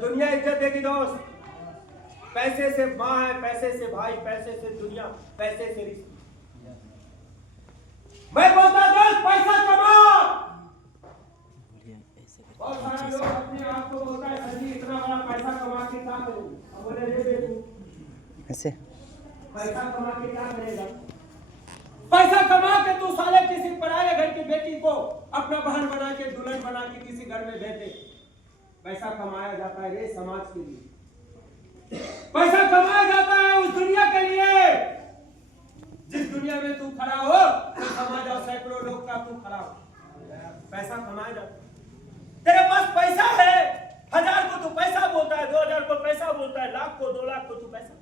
दुनिया इज्जत देगी दोस्त। पैसे से माँ है, पैसे से भाई, पैसे से दुनिया, पैसे से रिश्ते। मैं बोलता दोस्त पैसा कमाओ। बहुत सारे लोग अपने आप को बोलता है सर जी इतना बड़ा पैसा कमा के क्या करूं? अब बोले दे दे तू ऐसे पैसा कमा के क्या करेगा? पैसा कमा के तू साले किसी पराये घर की बेटी को अपना बहन बना के दुल्हन बना के किसी घर में भेज दे। पैसा कमाया जाता है रे समाज के लिए, पैसा कमाया जाता है उस दुनिया के लिए जिस दुनिया में तू खड़ा हो तो समाज और सैकड़ों लोग का तू खड़ा हो। पैसा कमाया जाता है। तेरे पास पैसा है, 1000 को तू पैसा बोलता है, 2000 को पैसा बोलता है, लाख को 2 लाख को तू पैसा।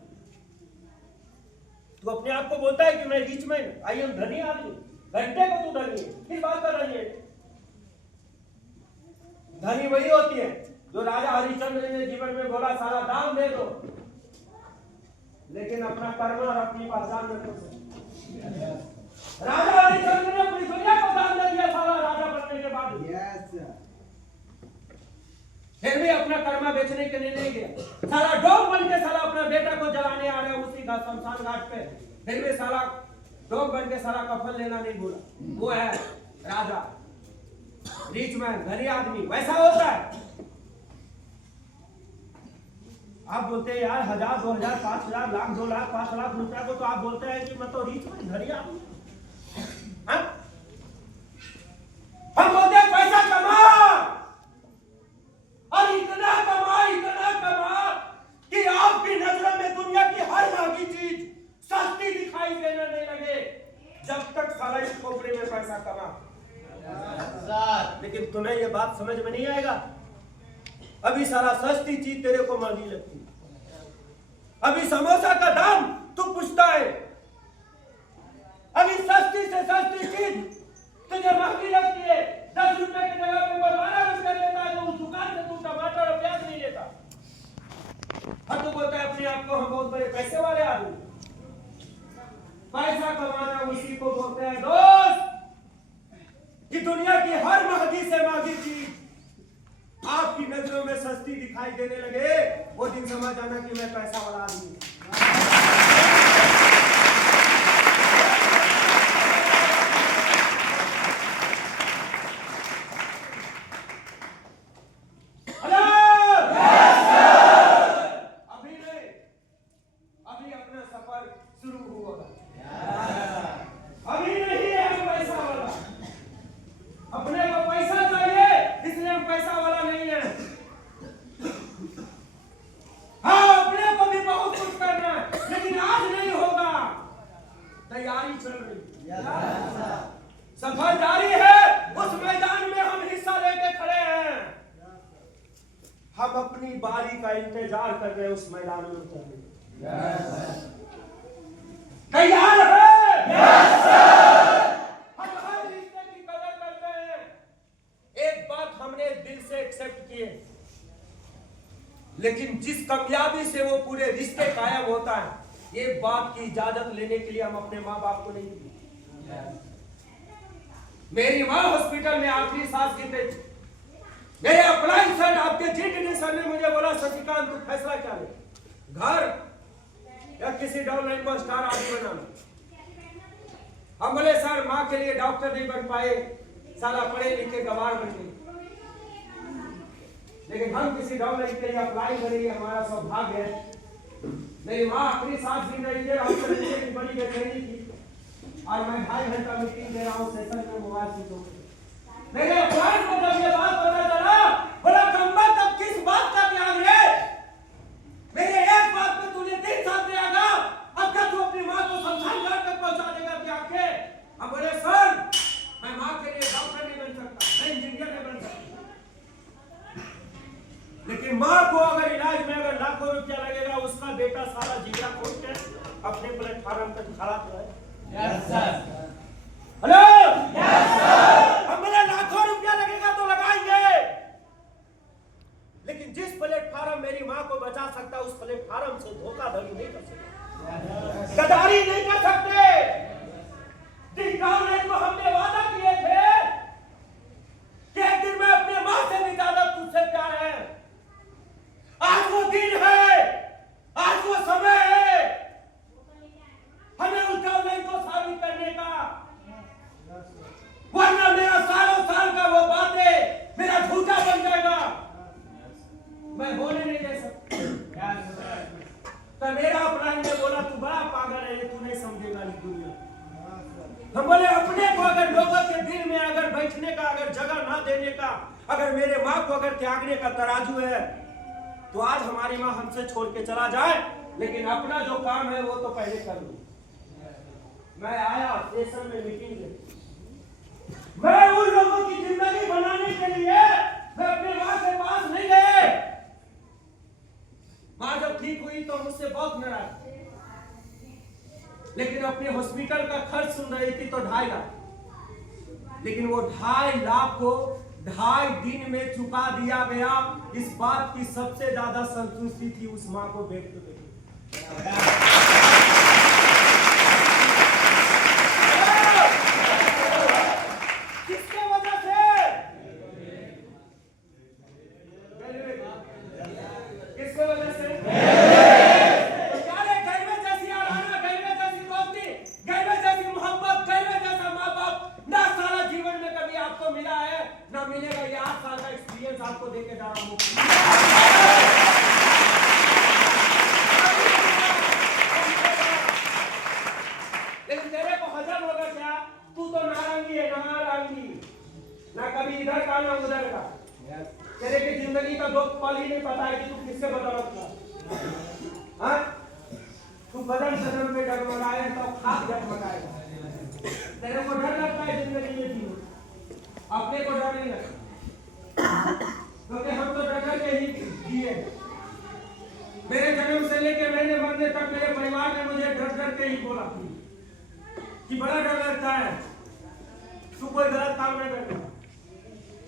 तू अपने आप को बोलता है कि मैं रिच मैन, आई एम धनी आदमी। घंटे को तू धनी है, किस बात कर रही है? धनी वही होती है जो राजा हरिश्चंद्र ने जीवन में बोला सारा दाम दे दो, लेकिन अपना कर्म और अपनी पहचान में कुछ। राजा हरिश्चंद्र ने पूरी दुनिया को दान दे दिया सारा राजा बनने के बाद। फिर भी अपना कर्मा बेचने के लिए नहीं गया। साला डॉग बन के साला अपना बेटा को जलाने आ रहा है उसी शमशान घाट पे। फिर भी साला डॉग बन के साला कफन लेना नहीं भूला। वो है राजा, रिच मैन, धनी आदमी। वैसा होता है। आप बोलते हैं यार 1000, 2000, 5000, लाख, 2 लाख, 5 लाख रुपया को तो आप बोलते हैं कि मैं तो रिच मैन, धनी आदमी। हम बोलते हैं पैसा कमा और इतना कमा कि आपकी नजरों में दुनिया की हर महंगी चीज सस्ती दिखाई देने नहीं लगे जब तक साला इस खोपड़ी में पैसा कमा। लेकिन तुम्हें ये बात समझ में नहीं आएगा। अभी सारा सस्ती चीज तेरे को महंगी लगती है। अभी समोसा का दाम तू पूछता है, अभी सस्ती से सस्ती चीज तुझे महंगी लगती है। 10 रुपए की जगह पे 12 रुपए लेता है तो उस दुकान से तू टमाटर और प्याज नहीं लेता। हर तू बोलता है अपने आप को हम बहुत बड़े पैसे वाले आदमी। पैसा कमाना उसी को बोलते हैं दोस्त कि दुनिया की हर महंगी से महंगी चीज आपकी नजरों में सस्ती दिखाई देने लगे, वो दिन समझ आना कि मैं पैसा वाला आदमी हूं। सफर जारी है, उस मैदान में हम हिस्सा लेके खड़े हैं। हम अपनी बारी का इंतजार कर रहे हैं उस मैदान में उतरने। तैयार है? हम हर रिश्ते की कदर करते हैं। एक बात हमने दिल से एक्सेप्ट की है, लेकिन जिस कामयाबी से वो पूरे रिश्ते कायम होता है, ये बात की इजाजत लेने के लिए हम अपने माँ बाप को नहीं दी। मेरी माँ हॉस्पिटल में आखिरी सांस गिनते थी। मेरे अप्लाई सर, आपके जीटीडी सर ने मुझे बोला शशिकांत तू फैसला क्या ले, घर या किसी डाउनलाइन को स्टार आदमी बनाना। हम बोले सर माँ के लिए डॉक्टर नहीं बन पाए, साला पढ़े लिखे गवार बन गए, लेकिन हम किसी डाउनलाइन के लिए अप्लाई करेंगे, हमारा सौभाग्य है। मेरी माँ आखिरी सांस गिन रही थी, डॉक्टर की बड़ी बेचैनी थी और मैं 2.5 घंटा मीटिंग दे रहा हूँ सेशन में मोबाइल से। मेरे अप्लाई को जब ये बात पता चला, बोला कम्बल तब किस बात का त्याग है? मेरे एक बात पे तूने 3 साल त्यागा, अब क्या तू अपनी माँ को शमशान घाट तक पहुंचा देगा त्याग के? अब बोले सर मैं माँ के लिए डॉक्टर नहीं बन सकता, मैं इंजीनियर नहीं बन सकता, लेकिन माँ को अगर इलाज में अगर लाखों रुपया लगेगा, उसका बेटा सारा जिगरा खोल के अपने प्लेटफार्म पर खड़ा तो है। Yes sir. Hello yes sir. हम बोले लाखों रुपया लगेगा तो लगाएंगे, लेकिन जिस प्लेटफार्म मेरी माँ को बचा सकता उस प्लेटफार्म से धोखाधड़ी नहीं कर सकते, गद्दारी नहीं कर सकते। जिस गवर्नमेंट को हमने वादा किए थे कि एक दिन मैं अपने माँ से भी ज्यादा तुझसे प्यार है, को अगर त्यागने का तराजू है तो आज हमारी माँ हमसे छोड़ के चला जाए, लेकिन अपना जो काम है वो तो पहले कर लूं। मैं आया स्टेशन में मीटिंग में, मैं उन लोगों की जिंदगी बनाने के लिए मैं अपने माँ के पास नहीं गए। माँ जब ठीक हुई तो मुझसे बहुत नाराज, लेकिन अपने हॉस्पिटल का खर्च सुन रही थी तो 2.5 लाख, लेकिन वो 2.5 लाख को 2.5 दिन में चुका दिया गया। इस बात की सबसे ज्यादा संतुष्टि थी उस माँ को देखते हुए। किसके वजह से? किसके वजह से? मिलेगा। ये 8 साल का एक्सपीरियंस आपको देके जा रहा हूं। लेकिन तेरे को हजम होगा क्या? तू तो नारंगी है, नारंगी, ना कभी इधर का ना उधर का। तेरे की जिंदगी का 2 पल ही नहीं पता है कि तू किससे बदौलत का। हाँ, तू बदन सदन में डगमगाए तो खाक डगमगाएगा। तेरे को डर लगता है जिंदगी में जीने, अपने को डर नहीं लगता, क्योंकि हम तो डर के ही जिए। मेरे जन्म से लेकर मैंने मरने तक मेरे परिवार ने मुझे डर डर के ही बोला कि बड़ा डर लगता है, तू कोई गलत काम नहीं करता,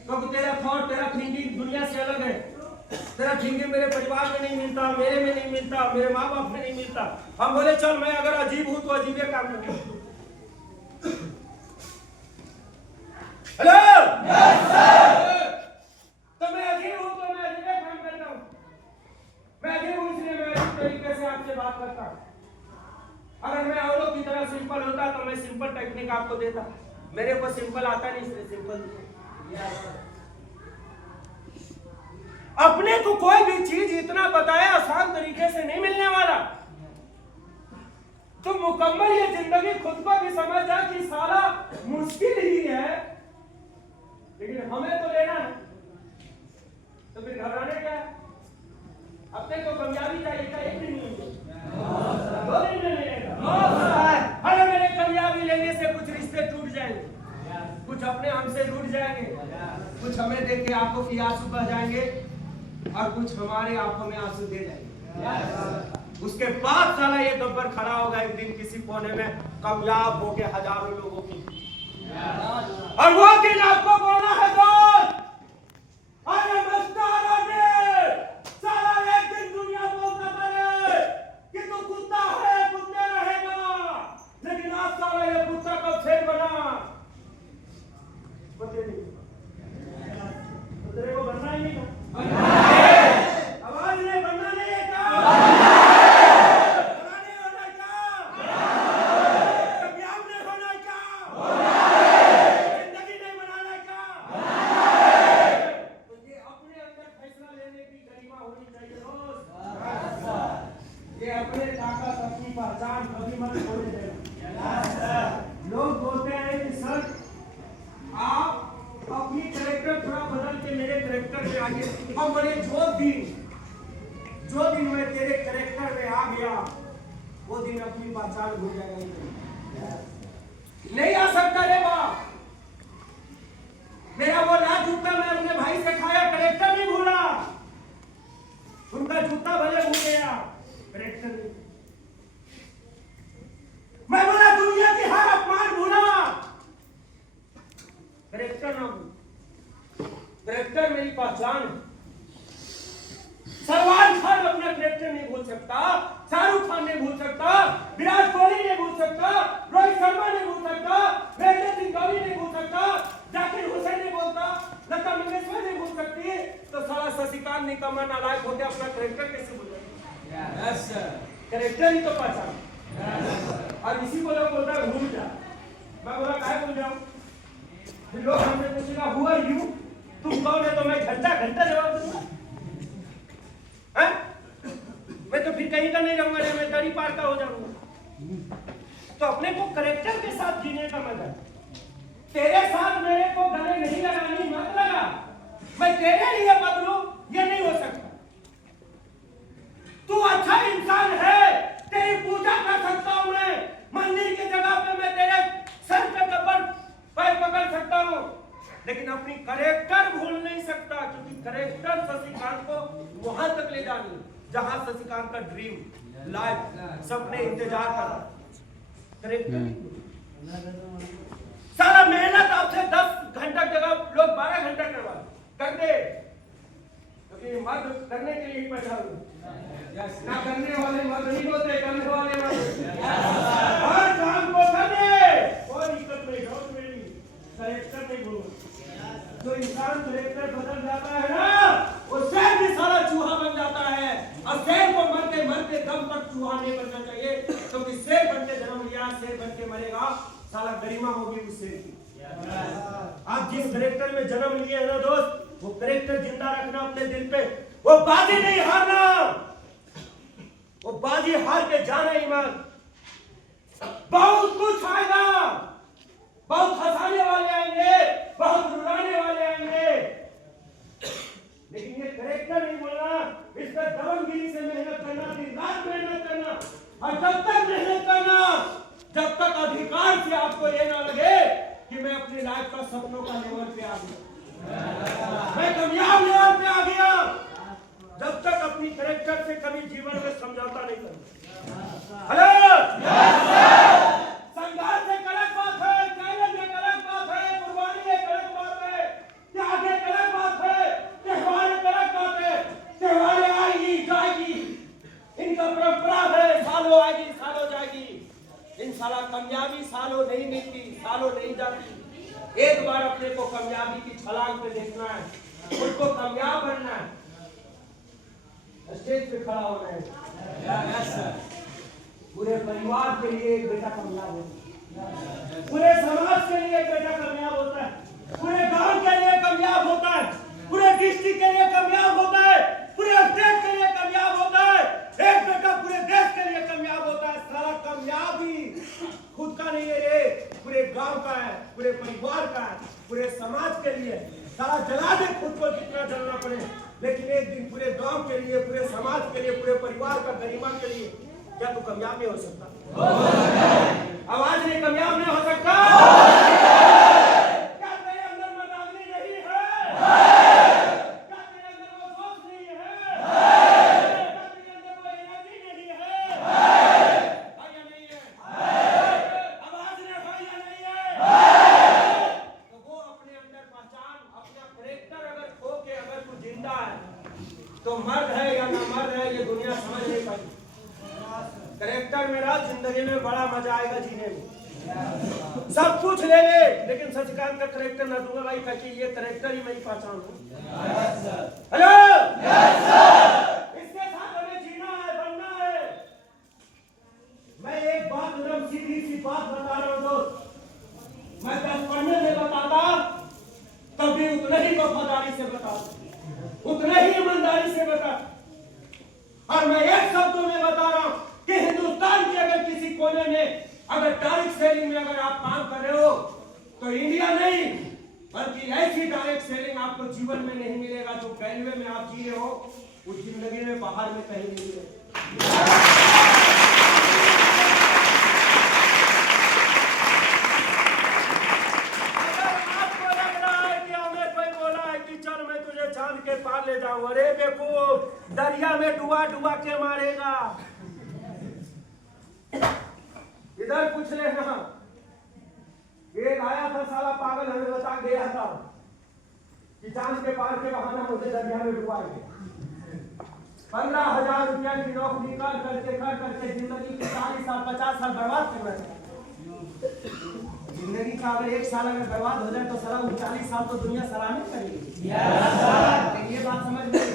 क्योंकि तेरा थॉट, तेरा थिंकिंग दुनिया से अलग है। तेरा थिंकिंग मेरे परिवार में नहीं मिलता, मेरे में नहीं मिलता, मेरे माँ बाप में नहीं मिलता। हम बोले चल मैं अगर अजीब हूं तो अजीबे काम करता। Hello, yes sir. तो मैं अजीब हूं तो मैं अजीब काम करता हूं। मैं अजीब हूं इसलिए मैं इस तरीके से आपसे बात करता हूं। अगर मैं औरों की तरह सिंपल होता तो मैं सिंपल टेक्निक आपको देता। मेरे को सिंपल आता नहीं, इसलिए सिंपल। अपने को कोई भी चीज इतना बताया आसान तरीके से नहीं मिलने वाला। तो मुकम्मल ये जिंदगी खुद को भी समझ जा कि सारा मुश्किल ही है, लेकिन हमें तो लेना है। तो फिर घबराने क्या? अपने को कामयाबी चाहिए क्या? 1 दिन में, 2 दिन में मिलेगा। अरे मेरे कामयाबी लेने से कुछ रिश्ते टूट जाएंगे, कुछ अपने हमसे रूठ जाएंगे, कुछ हमें देख के आंखों की आंसू बह जाएंगे और कुछ हमारे आंखों में आंसू दे जाएंगे। उसके बाद साला ये गब्बर खड़ा होगा एक दिन किसी कोने में, कामयाब होके हजारों लोगों की, और वो दिन आपको बोलना है दोस्त, अरे मस्ताना ने साला एक दिन दुनिया बोलता था कि तू कुत्ता है, कुत्ते रहेगा, लेकिन आज साला ये कुत्ता कब शेर बना। बते नहीं, तेरे को बनना ही नहीं था। आवाज नहीं बनना नहीं है क्या? बड़ा नहीं होना क्या? कामयाब नहीं होना क्या? जिंदगी नहीं बनाना क्या? तो ये अपने अंदर फैसला लेने की गरिमा होनी चाहिए दोस्त। ये अपने ताकत, अपनी पहचान कभी मत छोड़ने देना। लोग बोलते हैं कि सर आप अपनी कैरेक्टर थोड़ा बदल के मेरे कैरेक्टर में आगे। अब बोले जो दिन मैं तेरे कैरेक्टर में आ गया वो दिन अपनी पहचान भूल जाएगा। नहीं आ सकता रे बाप, मेरा वो लाल जूता मैं अपने भाई से खाया, कैरेक्टर नहीं भूला। उनका जूता भले भूल गया, कैरेक्टर नहीं। मैं बोला दुनिया की हर अपमान भूला, कैरेक्टर ना भूल। कैरेक्टर मेरी पहचान है। सलमान खान अपना कैरेक्टर नहीं भूल सकता, शाहरुख खान नहीं भूल सकता, विराट कोहली नहीं भूल सकता, रोहित शर्मा नहीं भूल सकता, महेंद्र सिंह धोनी नहीं भूल सकता, जाकिर हुसैन नहीं बोलता, लता मंगेशकर नहीं भूल सकती, तो साला शशिकांत निकम्मा नालायक होते अपना कैरेक्टर कैसे भूल सकते? यस सर, कैरेक्टर ही तो पहचान। और इसी को लोग बोलता है भूल जा। मैं बोला काहे भूल जाऊं? फिर लोग हमसे पूछेगा हु आर यू, तुम कौन है? तो मैं घंटा घंटा जवाब दूंगा। मैं तो फिर कहीं का नहीं रहूंगा, मैं दड़ी पार का हो जाऊंगा। तो अपने को कैरेक्टर के साथ जीने का मजा। तेरे साथ मेरे को गले नहीं लगानी, मत लगा। मैं तेरे लिए बदलूं, ये नहीं हो सकता। तू अच्छा इंसान है, तेरी पूजा कर सकता हूं मैं, मंदिर की जगह पे मैं तेरे सर पे पैर पकड़ सकता हूं, लेकिन अपनी करेक्टर भूल नहीं सकता, क्योंकि करेक्टर शशिकांत को वहां तक ले जानी जहां शशिकांत का ड्रीम लाइफ सपने इंतजार कर रहा। करेक्टर सारा मेहनत आपसे 10 घंटा की जगह लोग 12 घंटा कर दे, क्योंकि मर्द करने के लिए ही पैसा ना करने वाले मर्द नहीं होते, करने वाले मर्द हर काम को कर दे, कोई दिक्कत नहीं, डाउट नहीं, करेक्टर नहीं बोलो। जो इंसान करेक्टर बदल जाता है ना, वो शेर भी सारा चूहा बन जाता है, और शेर को मरते मरते दम तक चूहा नहीं बनना चाहिए, क्योंकि शेर बन के जन्म लिया, शेर बन के मरेगा, साला गरिमा होगी उस शेर की। आप जिस करेक्टर में जन्म लिए है ना दोस्त, वो करेक्टर जिंदा रखना अपने दिल पे, वो बाजी नहीं हारना, वो बाजी हार के जाना ही मत। बहुत कुछ आएगा, बहुत हंसाने वाले आएंगे, बहुत रुलाने वाले आएंगे, लेकिन ये करेक्टर नहीं बोलना, इस पर दमनगिरी से मेहनत करना, दिन रात मेहनत करना, और जब तक मेहनत करना जब तक अधिकार से आपको ये ना लगे कि मैं अपनी लाइफ का सपनों का लेवल पे आ गया, मैं कामयाब लेवल पे आ गया, जब तक अपनी करेक्टर से कभी जीवन में समझौता नहीं करना। हेलो, संघर्ष एक अलग बात है, चैलेंज एक अलग बात है, कुर्बानी एक अलग बात है, त्याग एक अलग बात है, त्योहार एक अलग बात है। त्योहार आएगी जाएगी, इनका परंपरा है, सालों आएगी सालों जाएगी, इंशाल्लाह कामयाबी सालों नहीं मिलती, सालों नहीं जाती। एक बार अपने को कामयाबी की छलांग पे देखना है, खुद को कामयाब बनना है, स्टेज पे खड़ा होना है, पूरे परिवार के लिए एक बेटा कामयाब होता है, पूरे समाज के लिए एक बेटा कामयाब होता है, पूरे गांव के लिए कामयाब होता है, पूरे डिस्ट्रिक्ट के लिए कामयाब होता है, पूरे स्टेट के लिए कामयाब होता है, एक बेटा पूरे देश के लिए कामयाब होता है। सारा कामयाबी खुद का नहीं है रे, पूरे गांव का है, पूरे परिवार का है, पूरे समाज के लिए। सारा जला दे खुद को जितना जलना पड़े, लेकिन एक दिन पूरे गांव के लिए, पूरे समाज के लिए, पूरे परिवार का गरिमा के लिए क्या तू कामयाब नहीं हो सकता? आवाज नहीं, कामयाब नहीं हो सकता? क्या तेरे अंदर मर्दानगी नहीं है? क्या तेरे अंदर वो जोश नहीं है? क्या तेरे अंदर वो एनर्जी नहीं है? है या नहीं है? आवाज नहीं, है या नहीं है? तो वो अपने अंदर पहचान, अपना करेक्टर अगर खो के अगर तू जिंदा है तो मर्द है या ना मर्द है ये दुनिया समझ नहीं पाई। करेक्टर मेरा जिंदगी में बड़ा मजा आएगा जीने में, सब कुछ ले ले, लेकिन शशिकांत का करेक्टर ना दूंगा भाई, क्योंकि ये करेक्टर ही मेरी पहचान है। हेलो, इसके साथ हमें जीना है, बनना है। मैं एक बात एकदम सीधी सी बात बता रहा हूँ दोस्त, मैं 10 पढ़ने में बताता तब भी उतना ही वफादारी से बता, उतना ही ईमानदारी से बता, और मैं एक शब्दों में बता रहा हूं कि हिंदुस्तान के अगर किसी कोने में अगर डायरेक्ट सेलिंग में अगर आप काम कर रहे हो तो इंडिया नहीं बल्कि ऐसी डायरेक्ट सेलिंग आपको जीवन में नहीं मिलेगा जो रेलवे में आप जी रहे हो, उस जिंदगी में बाहर में कहीं नहीं मिलेगा। के पार ले जाऊं, अरे बेवकूफ, दरिया में डुबा डुबा के मारेगा। इधर पूछ लेना, एक आया था साला पागल, हमें बता गया था कि चांद के पार के बहाना मुझे दरिया में डुबाएंगे। 15,000 रुपया की नौकरी कर करके जिंदगी के 40 साल 50 साल बर्बाद करना चाहिए। जिंदगी का अगर 1 साल अगर बर्बाद हो जाए तो सारा 40 साल तो दुनिया सराहनीय करेगी। ये बात समझ में,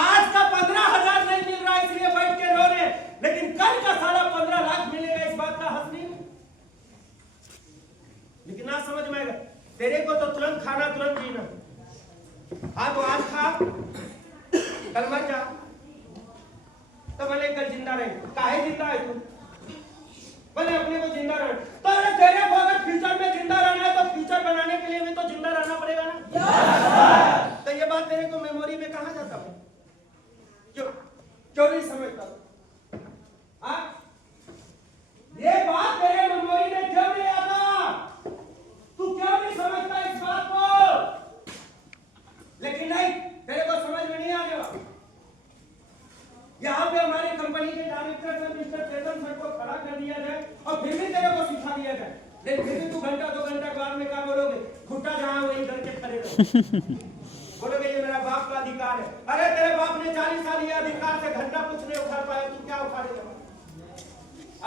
आज का 15,000 नहीं मिल रहा इसलिए बैठ के रो रहे, लेकिन कल का सारा 15 लाख मिलेगा, इस बात का हंस नहीं। लेकिन ना समझ में आएगा, तेरे को तो तुरंत खाना तुरंत जीना, हाँ तो आज खा कल मर जा, तो भले कल जिंदा रहे। काहे जिंदा है तू? भले अपने को जिंदा रहे, तो तेरे को अगर फ्यूचर में जिंदा रहना है तो फ्यूचर बनाने के लिए भी तो जिंदा रहना पड़ेगा ना। तो ये बात तेरे को मेमोरी में कहाँ जाता हूँ? क्यों नहीं समझता? ये बात तेरे मेमोरी में क्यों नहीं आता? तू क्यों नहीं समझता इस बात को? लेकिन नहीं, तेरे को समझ में नहीं आने वाला। यहाँ पे हमारी कंपनी के डायरेक्टर सर मिस्टर चेतन सर को खड़ा कर दिया जाए और फिर भी तेरे को सिखा दिया जाए, लेकिन फिर भी तू घंटा 2 घंटा बाद में क्या बोलोगे? घुट्टा जहाँ वहीं करके खड़े रहो। बोलोगे ये मेरा बाप का अधिकार है। अरे तेरे बाप ने 40 साल ये अधिकार से घंटा कुछ नहीं उखाड़ पाया, तू क्या उखाड़ेगा?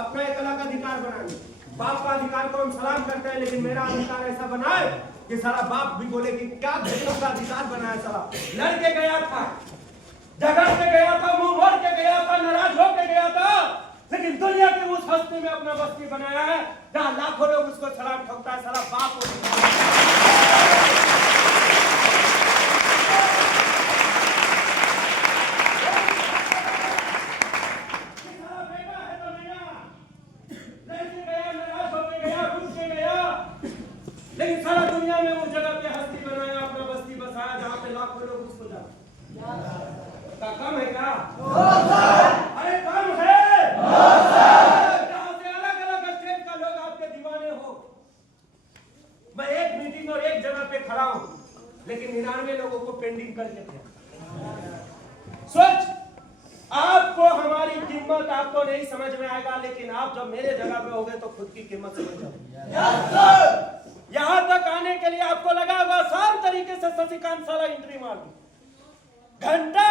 अपना एक अलग अधिकार बनाए। बाप का अधिकार को हम सलाम करते हैं, लेकिन मेरा अधिकार ऐसा बनाए कि सारा बाप भी बोले कि क्या घंटों का अधिकार बनाया। साला लड़के गया था, झगड़ के गया था, मुंह मोड़ के गया था, नाराज होके गया था, लेकिन दुनिया की उस हस्ती में अपना बस्ती बनाया है जहां लाखों लोग उसको सलाम ठोकता है। साला बाप लेकिन सारा दुनिया में उस जगह पे हस्ती बनाया, अपना बस्ती बसाया जहां पे लाखों लोग उसको जाते। कम है क्या? अरे कम है। जहां से अलग अलग स्टेट का लोग आपके दीवाने हो। मैं एक मीटिंग और एक जगह पे खड़ा हूं, लेकिन 99 लोगों को पेंडिंग करके थे। सोच, आपको हमारी कीमत आपको नहीं समझ में आएगा, लेकिन आप जब मेरे जगह पे होगे तो खुद की कीमत समझ जाओगे। यहां तक आने के लिए आपको लगा होगा आसान तरीके से शशिकांत साला एंट्री मार दी। घंटा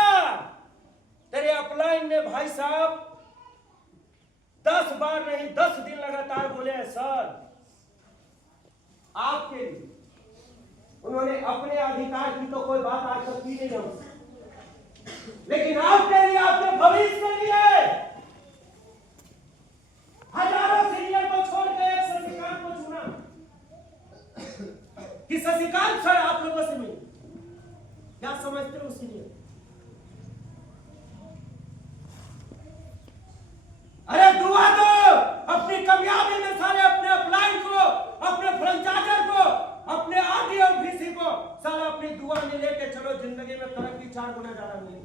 तेरे अपलाइन ने भाई साहब 10 बार नहीं 10 दिन लगातार बोले हैं सर आपके लिए। उन्होंने अपने अधिकार की तो कोई बात आज तक की नहीं हमसे, लेकिन आपके लिए, आपके भविष्य के लिए हजारों सीनियर को छोड़ के एक शशिकांत को चुना कि शशिकांत सर आप लोगों से मिले। क्या समझते हो सीनियर? अरे दुआ दो अपनी कामयाबी में सारे अपने अपलाइन को, अपने फ्रेंचाइजर को, अपने आरटी और बीसी को सारा अपनी दुआ में लेके चलो, जिंदगी में तरक्की 4 गुना ज्यादा मिलेगी।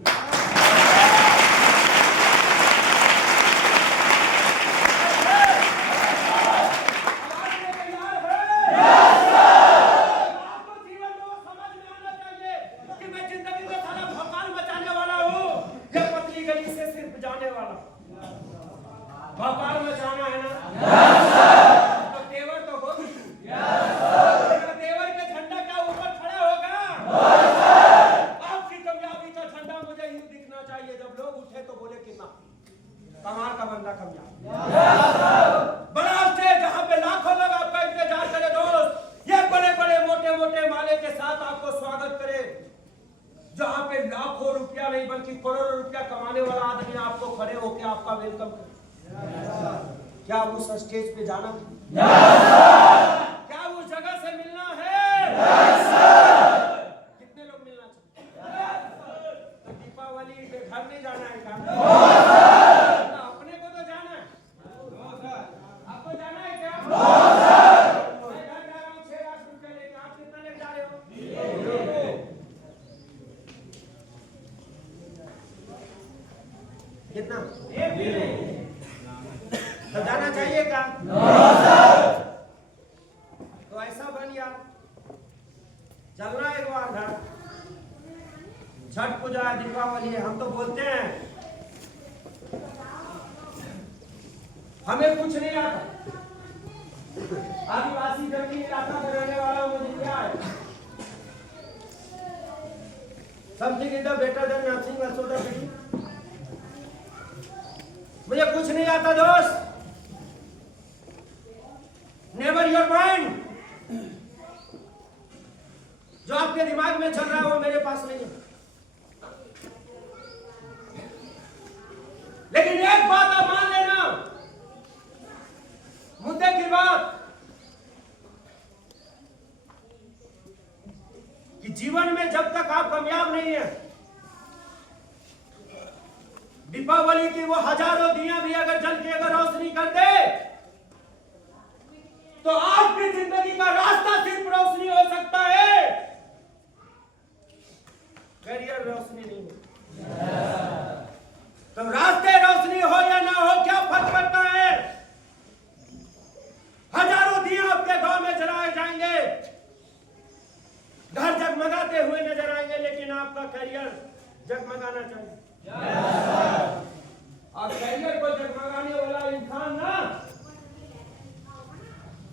भोपाल में जाना है ना? तो तेवर तो हो तेवर के झंडा का ऊपर खड़ा होगा। आपकी कामयाबी का झंडा मुझे यूं दिखना चाहिए, जब लोग उठे तो बोले कितना कमाल का बंदा कामयाब। बड़ा स्टेज जहां पे लाखों लोग आपका इंतजार करे दोस्त, ये बड़े बड़े मोटे मोटे माले के साथ आपको स्वागत करे, जहां पे लाखों रुपया नहीं बल्कि करोड़ों रुपया कमाने वाला आदमी आपको खड़े होकर आपका वेलकम करे। क्या उस स्टेज पे जाना है? क्या उस जगह से मिलना है? कितने लोग मिलना चाहिए? तो दीपावली के घर नहीं जाना है क्या? अपने को तो जाना है। आपको जाना है क्या? मैं घर जा रहा हूँ 6 लाख रुपया लेके, आप कितना लेके जा रहे हो? कितना? तो जाना चाहिए क्या? तो ऐसा बन यार, चलना एक बार घर। छठ पूजा है, दीपावली है, हम तो बोलते हैं हमें कुछ नहीं आता। आदिवासी जमीन इलाका में रहने वाला मुझे क्या है? Something is the better than nothing, also the beginning. मुझे कुछ नहीं आता दोस्त। नेवर योर माइंड, जो आपके दिमाग में चल रहा है वो मेरे पास नहीं है। लेकिन एक बात आप मान लेना, मुद्दे की बात, कि जीवन में जब तक आप कामयाब नहीं है, दीपावली की वो हजारों दिया भी अगर जल के अगर रोशनी कर दे, तो आपकी जिंदगी का रास्ता सिर्फ रोशनी हो सकता है करियर रोशनी नहीं हो। तो रास्ते रोशनी हो या ना हो, क्या फर्क पड़ता है? हजारों दिए आपके गांव में जलाए जाएंगे, घर जगमगाते हुए नजर आएंगे, लेकिन आपका करियर जगमगाना चाहिए। और करियर को जगमगाने वाला इंसान ना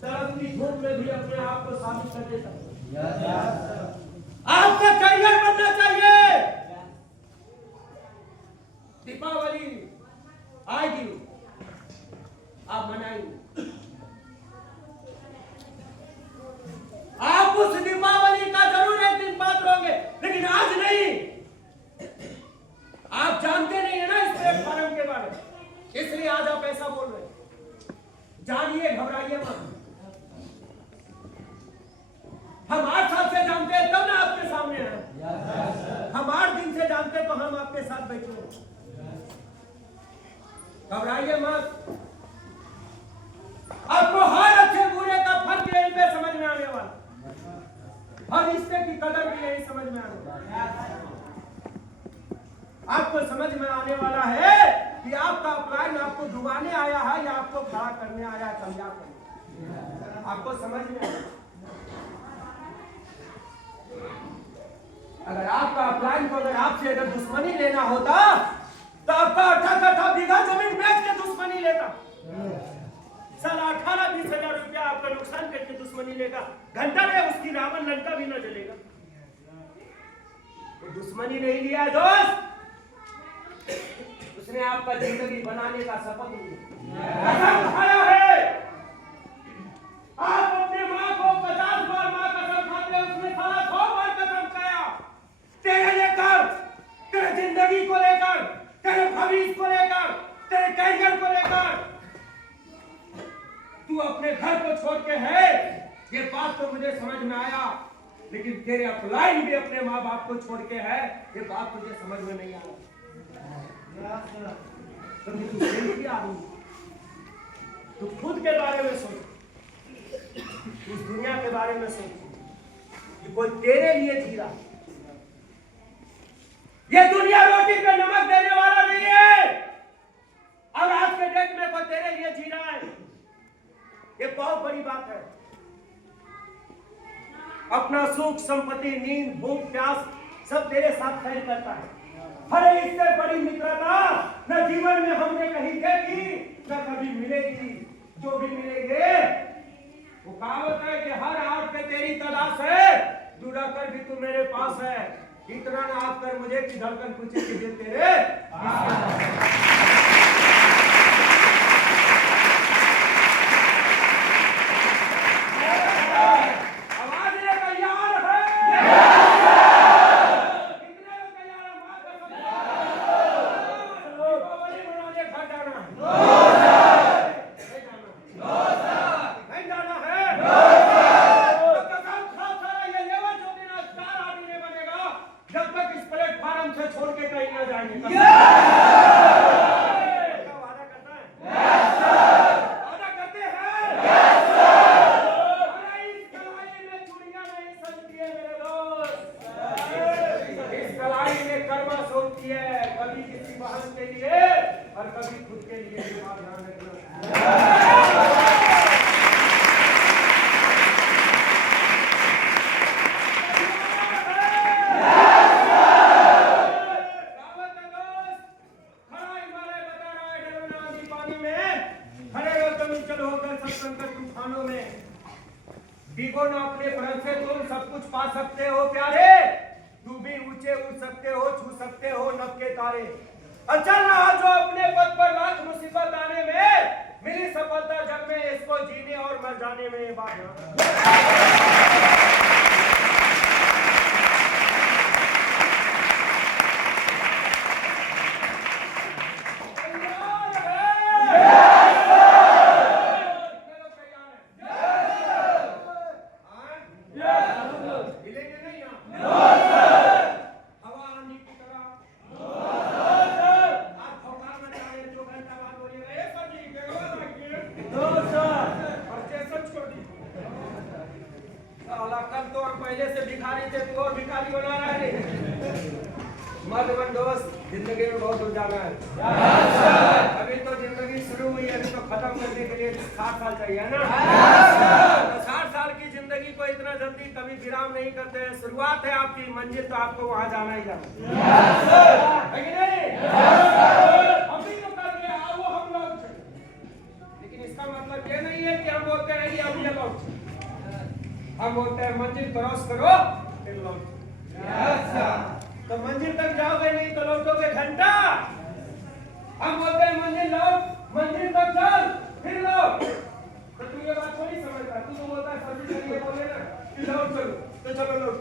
तरफ की धूप में भी अपने आप को साबित कर देता है। आपका करियर बनना चाहिए। दीपावली आएगी, आप मनाएंगे, आप उस दीपावली का जरूर एक दिन बात होंगे, लेकिन आज नहीं। आप जानते नहीं है ना इस प्लेटफॉर्म के बारे में, इसलिए आज आप ऐसा बोल रहे हैं। जानिए, घबराइए मत। हम 8 साल से जानते हैं तब ना आपके सामने हैं। हम 8 दिन से जानते तो हम आपके साथ बैठे हैं। घबराइए मत। आपको हर अच्छे बुरे का फर्क यहीं पे समझ में आने वाला, हर रिश्ते की कदर भी यही समझ में आने वाला। आपको समझ में आने वाला है कि आपका अपलाइन आपको डुबाने आया है या आपको खड़ा करने आया है, कामयाब करने। आपको समझ में आया। अगर आपका अपलाइन को अगर आपसे अगर दुश्मनी लेना होता तो आपका 18 बीघा जमीन बेच के दुश्मनी लेता। साल 18-20 हजार रुपया आपका नुकसान करके दुश्मनी लेगा, घंटा में उसकी रावण लंका भी न जलेगा। तो दुश्मनी नहीं लिया दोस्त, उसने आपका जिंदगी बनाने का शपथ लिया, खाया है। आप अपने माँ को 50 बार माँ कसम खाते, उसने साला 100 बार कसम खाया। तेरे लेकर, तेरे जिंदगी को लेकर, तेरे भविष्य को लेकर, तेरे करियर को लेकर, तू अपने घर को छोड़ के है, ये बात तो मुझे समझ में आया, लेकिन तेरे अपलाइन भी अपने माँ बाप को छोड़ के है, ये बात तुझे समझ में नहीं आया। तू खुद के बारे में सोच, इस दुनिया के बारे में सोच कि कोई तेरे लिए जी रहा। ये दुनिया रोटी पे नमक देने वाला नहीं है, और आज के डेट में कोई तेरे लिए जी रहा है, ये बहुत बड़ी बात है। अपना सुख, संपत्ति, नींद, भूख, प्यास सब तेरे साथ खैर करता है। अरे इससे बड़ी मित्रता न जीवन में हमने कहीं देखी, न कभी मिलेगी। जो भी मिलेंगे वो कहावत है कि हर आग पे तेरी तलाश है, जुड़ा कर भी तू मेरे पास है। इतना ना आप कर मुझे कि धड़कन पूछे कि ये तेरे भीगो ना अपने प्रण से, तुम सब कुछ पा सकते हो प्यारे। तू भी ऊंचे उठ सकते हो, छू सकते हो नभ के तारे। अच्छा रहा जो अपने पद पर लाख मुसीबत आने में मिली सफलता, जग में इसको जीने और मर जाने में मर्दमन दोस्त, जिंदगी में बहुत उलझाना है। अभी तो जिंदगी शुरू हुई है, अभी तो खत्म करने के लिए 60 साल चाहिए ना। तो 60 साल की जिंदगी को इतना जल्दी कभी विराम नहीं करते हैं। शुरुआत है आपकी, मंजिल तो आपको वहां जाना ही जाना है कि नहीं? अभी तो कर रहे आओ हम लोग, लेकिन इसका मतलब ये नहीं है कि हम बोलते हैं कि अभी लौट, हम बोलते हैं मंजिल क्रॉस करो फिर लौट। तो मंजिल तक जाओगे नहीं तो लौटोगे घंटा। हम बोलते हैं मंजिल लौट, मंजिल तक चल फिर लौट। तो तू ये बात थोड़ी समझता, तू तो बोलता है सर्विस के लिए बोले ना कि लौट चलो तो चलो लौट।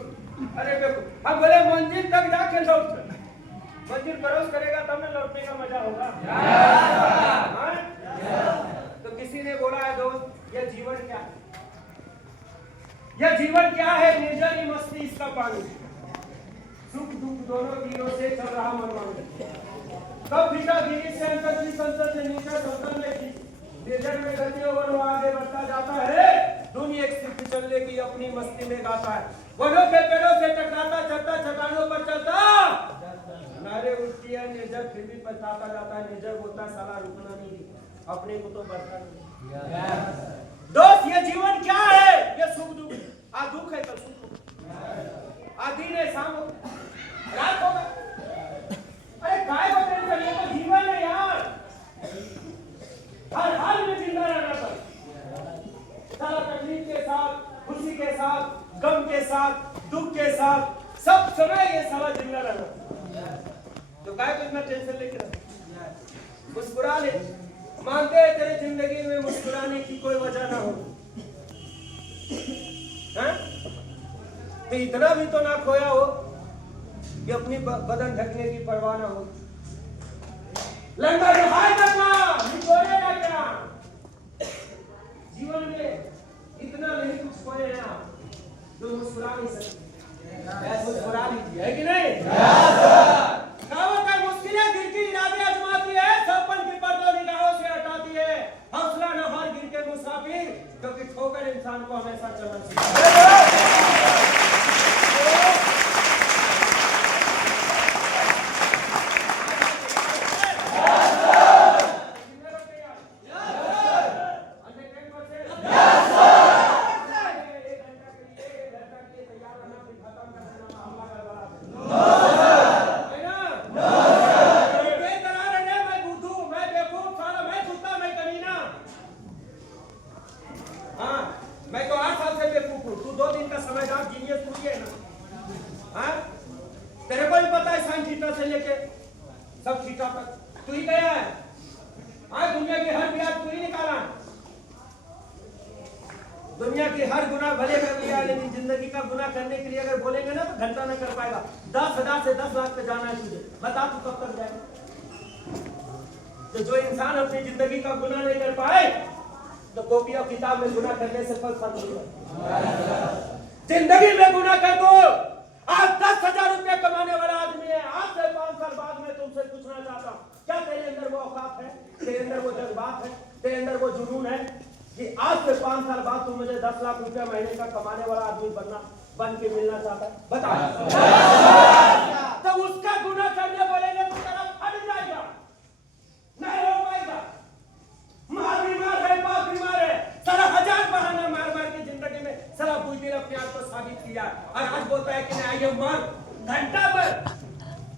अरे देखो हम बोले मंजिल तक जाके लौट चल, मंजिल क्रॉस करेगा तब ना लौटने का मजा होगा। तो किसी ने बोला है दोस्त, ये जीवन क्या है? यह जीवन क्या है? निर्जरी मस्ती इसका पानी, सुख दुख दोनों तीरों से चल रहा मनमानी। कब फिटा गिरी से अंतर की संसद से नीचे संसद में थी, निर्जर में गति और वो आगे बढ़ता जाता है। दुनिया एक सिर्फ चलने की अपनी मस्ती में गाता है, वनों के पेड़ों से टकराता चलता, चट्टानों पर चलता नारे उठती है निर्जर, फिर भी पछताता जाता है। निर्जर बोलता है साला रुकना नहीं, अपने को तो बढ़ता नहीं। दोस्त ये जीवन क्या है? ये सुख दुख, आज दुख है कल सुख, आज दिन है शाम हो रात होगा। अरे काय को टेंशन, ये तो जीवन है यार। हर हाल में जिंदा रहना पड़ता, सारा तकलीफ के साथ, खुशी के साथ, गम के साथ, दुख के साथ, सब समय ये सारा जिंदा रहना। तो काय को इतना टेंशन लेके रखा? मुस्कुरा ले, मानते हैं तेरे जिंदगी में मुस्कुराने की कोई वजह ना हो, तो इतना भी तो ना खोया हो कि अपनी बदन ढकने की परवाह ना हो। लंका दिखाएगा क्या, निचोड़ेगा क्या? जीवन में इतना नहीं कुछ खोए हैं आप जो मुस्कुरा नहीं सकते। मुस्कुरा लीजिए, है कि नहीं? कहावत है, मुश्किलें दिल की इरादे आजमाती है, सपन की पर्दों निगाहों से हटाती है। हौसला न हार गिर के मुसाफिर, क्योंकि ठोकर इंसान को हमेशा चलना चाहिए। दुनिया की हर गुनाह भले कर लिया, लेकिन जिंदगी का गुनाह करने के लिए अगर बोलेंगे ना तो घंटा न कर पाएगा। 10,000 से 10 लाख पे जाना है तुझे, बता तू कब तक जाएगा? तो जो इंसान अपनी जिंदगी का गुनाह नहीं कर पाए तो कॉपी और किताब में गुनाह करने से फल नहीं है। जिंदगी में गुनाह कर दो। आज 10,000 रुपया कमाने वाला आदमी है, आज से 5 साल बाद में तुमसे पूछना चाहता हूँ, क्या तेरे अंदर वो औकात है, तेरे अंदर वो जज्बात है, तेरे अंदर वो जुनून है कि आज से 5 साल बाद तुम मुझे 10 लाख रुपया महीने का कमाने वाला आदमी बन के मिलना चाहता है? बता। तो उसका गुनाह करने बोलेंगे तो तेरा फट जाएगा, नहीं हो पाएगा। माँ बीमार है, बाप बीमार है, सारा 1000 बहाना मार मार के जिंदगी में सारा बुरी दिन अपने आप को साबित किया, और आज बोलता है कि नहीं ये मर्द घंटा पर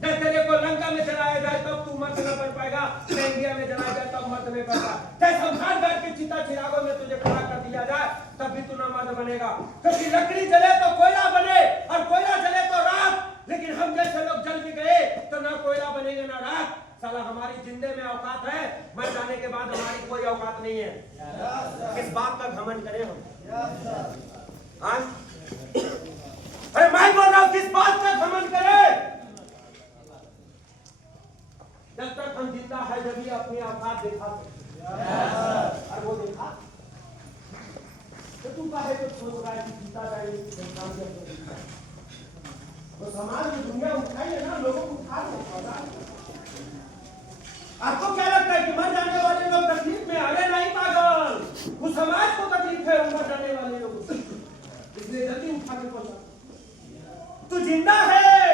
जब तेरे को लंका में चलाया जाए तब तू मर्द न बन पाएगा, इंडिया में जलाया जाए तब मर्द नहीं बनता। जैसे शमशान घाट के चिता चिरागों में तुझे खड़ा कर दिया जाए तब भी तू न मर्द बनेगा, क्योंकि लकड़ी जले तो कोयला बने और कोयला जले तो राख, लेकिन हम जैसे लोग जल भी गए तो ना कोयला बनेगा ना राख। साला हमारी जिंदे में औकात है, मर जाने के बाद हमारी कोई औकात नहीं है। किस बात का घमंड करें हम? अरे मैं बोल रहा हूँ किस बात का घमंड करें? जब तक हम जिंदा है जब ही अपनी औकात दिखा सकते, और वो देखा तो तू काहे को सोच रहा है कि जीता जाए? वो समाज में दुनिया उठाई है ना, लोगों को उठा लो। आपको क्या लगता है कि मर जाने वाले लोग तकलीफ में? अरे नहीं पागल, उस समाज को तकलीफ है मर जाने वाले लोगों को, इसलिए जल्दी उठा के पहुंचा। तू जिंदा है,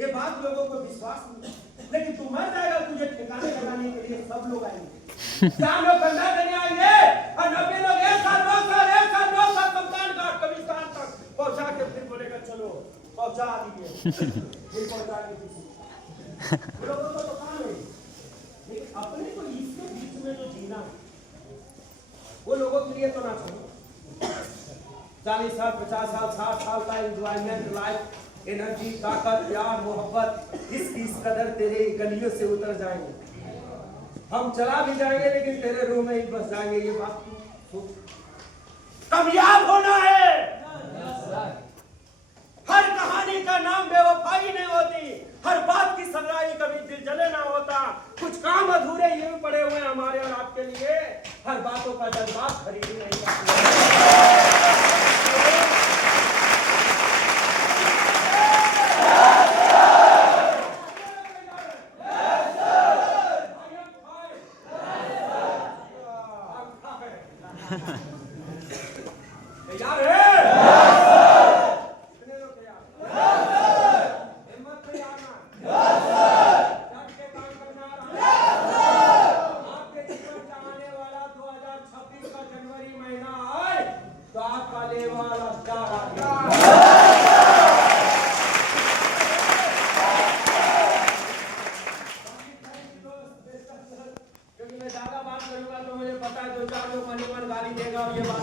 ये बात लोगों को विश्वास नहीं, लेकिन तू मर जाएगा, तुझे ठिकाने लगाने के लिए सब लोग आएंगे। 4 लोग गंगा देने आएंगे और 90 लोग एक साथ 2 साल कप्तान घाट कब्रिस्तान तक पहुंचा के फिर बोलेगा चलो पहुंचा दीजिए, फिर पहुंचा के लोगों को तो काम है, लेकिन अपने को इसके बीच में जो जीना वो लोगों के लिए तो ना छोड़ो। 40 साल 50 साल 60 साल का एंजॉयमेंट लाइफ, एनर्जी, ताकत, प्यार, मोहब्बत इस कदर तेरे गलियों से उतर जाएंगे। हम चला भी जाएंगे लेकिन तेरे रूम में ही बस जाएंगे। ये बात कामयाब होना है। हर कहानी का नाम बेवफाई नहीं होती, हर बात की सगाई कभी दिल जले ना होता। कुछ काम अधूरे ये भी पड़े हुए हैं हमारे और आपके लिए, हर बातों का जज्बात खरीद नहीं सकते। ज्यादा बात करूंगा तो मुझे पता है 2-4 लोग मन गाली देगा और ये बात